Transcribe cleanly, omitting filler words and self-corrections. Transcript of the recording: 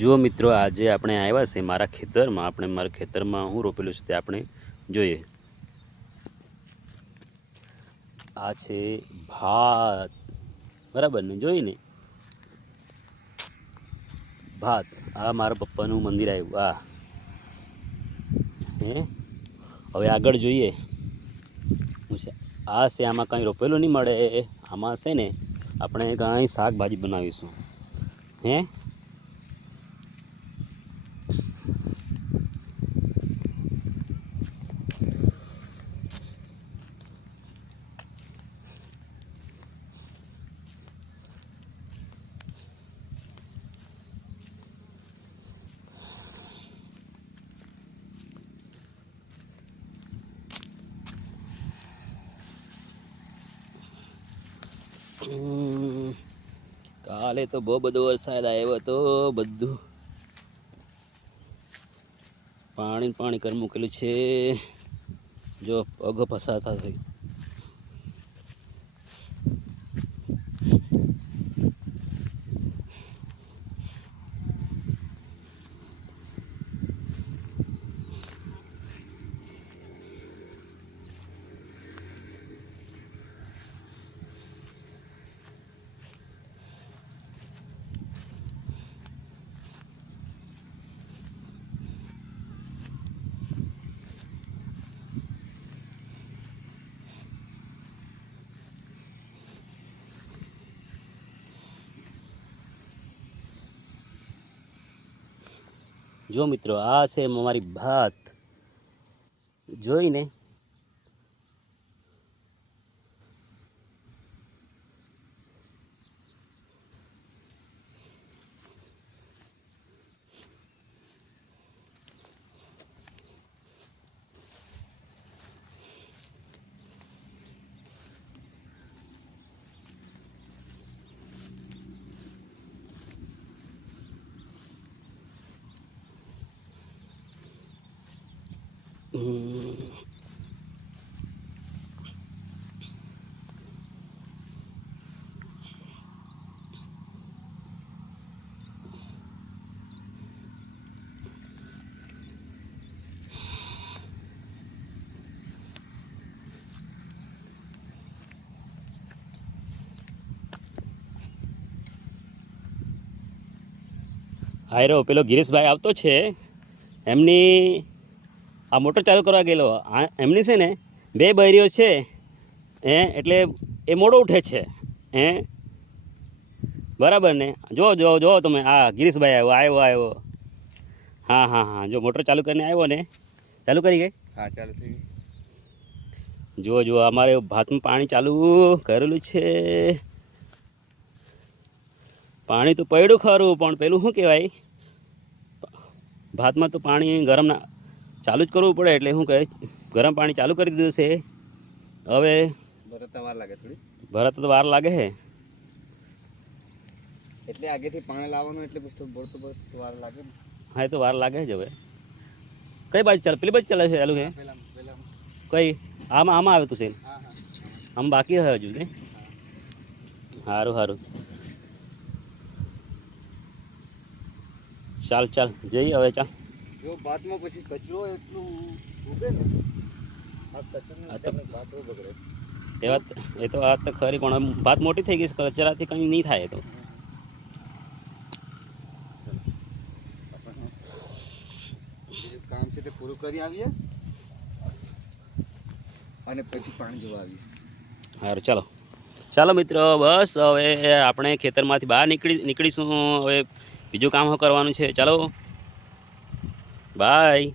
જુઓ મિત્રો, આજે આપણે આવ્યા છે મારા ખેતરમાં. આપણે મારા ખેતરમાં હું રોપેલું છે તે આપણે જોઈએ. આ છે ભાત, બરાબર ને? જોઈને ભાત. આ મારા પપ્પાનું મંદિર આવ્યું. હવે આગળ જોઈએ શું છે. આ છે, આમાં કંઈ રોપેલું નહીં મળે. આમાં છે ને આપણે કંઈ શાકભાજી બનાવીશું. હે કાલે તો બહુ બધો વરસાદ આવ્યો હતો. બધું પાણી કરી મૂકેલું છે. જો પગ ફસાતા થઈ. જો મિત્રો, આ છે અમારી ભાત. જોઈને હાયરો પેલો ગિરીશભાઈ આવતો છે. એમની આ મોટર ચાલુ કરવા ગયેલો. એમની છે ને 2 બૈરીઓ છે. એટલે એ મોડો ઉઠે છે. બરાબર ને? જો તમે, આ ગિરીશભાઈ આવ્યો. હા, જો મોટર ચાલુ કરીને આવ્યો ને. ચાલુ કરી ગઈ? હા, ચાલુ થઈ ગઈ. જો અમારે ભાતમાં પાણી ચાલુ કરેલું છે. પાણી તો પડ્યું ખરું, પણ પેલું શું કહેવાય, ભાતમાં તો પાણી ગરમ ચાલુ જ કરવું પડે. એટલે શું કહે, ગરમ પાણી ચાલુ કરી દીધું છે. હવે ભરતા વાર લાગે થોડી. ભરત તો વાર લાગે છે. એટલે આગેથી પાણી લાવવાનું, એટલે બોલતો વાર લાગે ને. હા, એ તો વાર લાગે જ. હવે કઈ બાજુ ચાલે? પેલી બાજુ ચાલે છે ચાલુ છે? કઈ આમાં આવે તું છે? આમ બાકી હોય હજુ ને? સારું. ચાલ જઈએ હવે. ચાલ. જો ભાતમાં પછી કચરો એટલું ઉગે ને, આ કચરો ભાત બગડે. એ તો વાત તો ખરી, પણ ભાત મોટી થઈ ગઈ છે. કચરાથી કંઈ નહીં થાય. તો કામ છે તે પૂરું કરી આવીએ અને પછી પાણી જોવા આવીએ. સારું, ચાલો મિત્રો. બસ હવે આપણે ખેતરમાંથી બહાર નીકળીશું. હવે બીજું કામ કરવાનું છે. ચાલો, બાય.